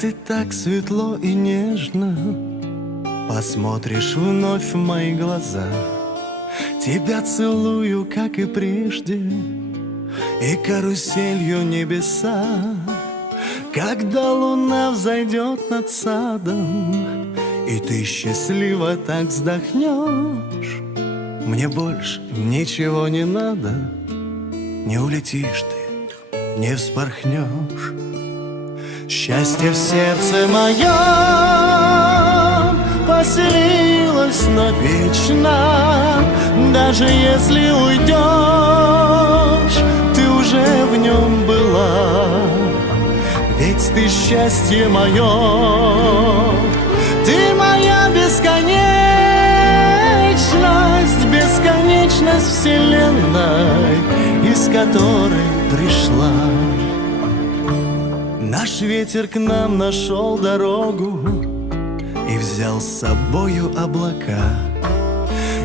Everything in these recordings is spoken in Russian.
ты так светло и нежно посмотришь вновь в мои глаза, тебя целую, как и прежде, и каруселью небеса. Когда луна взойдет над садом, и ты счастливо так вздохнешь, мне больше ничего не надо. Не улетишь ты, не вспорхнешь. Счастье в сердце моем поселилось навечно. Даже если уйдешь, ты уже в нем была. Ведь ты счастье мое, ты моя бесконечность, бесконечность вселенной, из которой пришла. Наш ветер к нам нашел дорогу и взял с собою облака.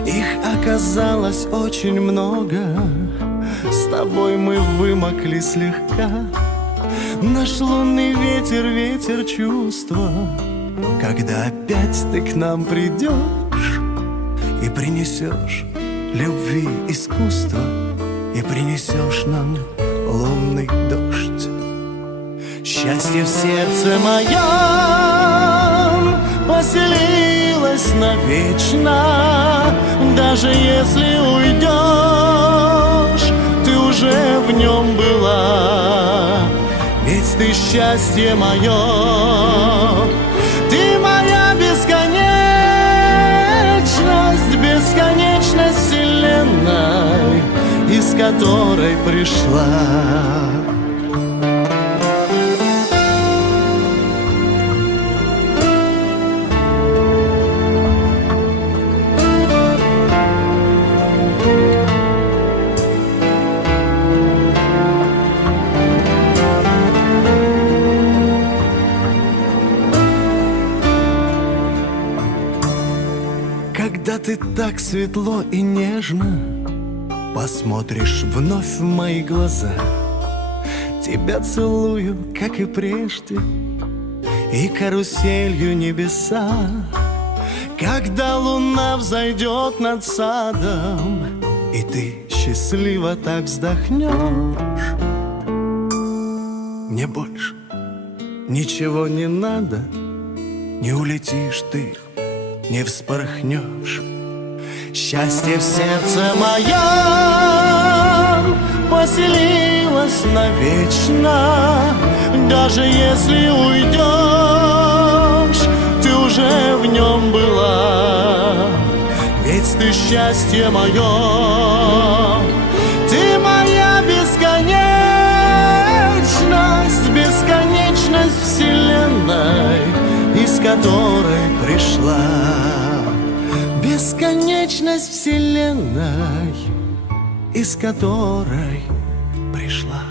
Их оказалось очень много, с тобой мы вымокли слегка. Наш лунный ветер, ветер чувства, когда опять ты к нам придешь и принесешь любви искусство, и принесешь нам лунный дождь. Счастье в сердце моем поселилось навечно. Даже если уйдешь, ты уже в нем была. Ведь ты счастье мое, ты моя бесконечность, бесконечность вселенной, из которой пришла. Когда ты так светло и нежно посмотришь вновь в мои глаза, тебя целую, как и прежде, и каруселью небеса. Когда луна взойдет над садом, и ты счастливо так вздохнешь, мне больше ничего не надо. Не улетишь ты, не вспорхнешь. Счастье в сердце моем поселилось навечно. Даже если уйдешь, ты уже в нем была. Ведь ты счастье мое, ты моя бесконечность, бесконечность вселенной, из которой пришла. Бесконечность вселенной, из которой пришла.